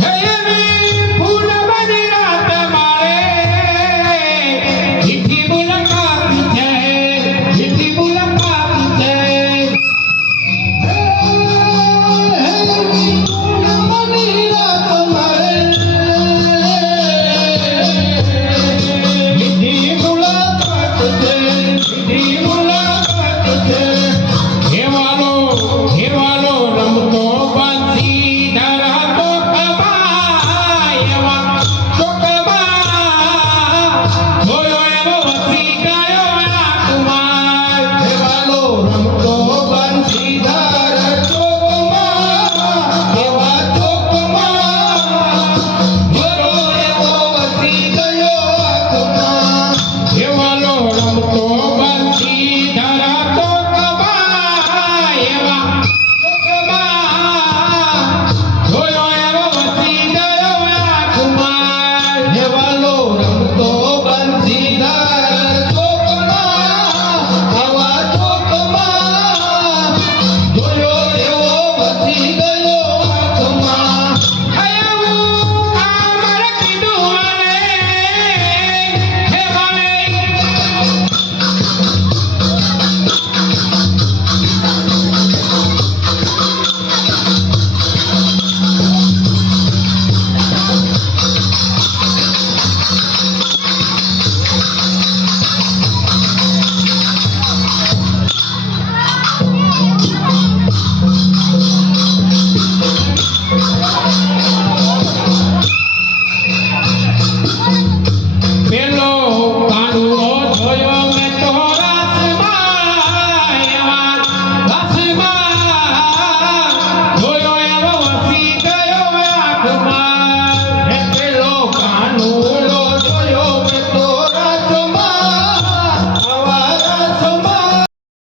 Hey!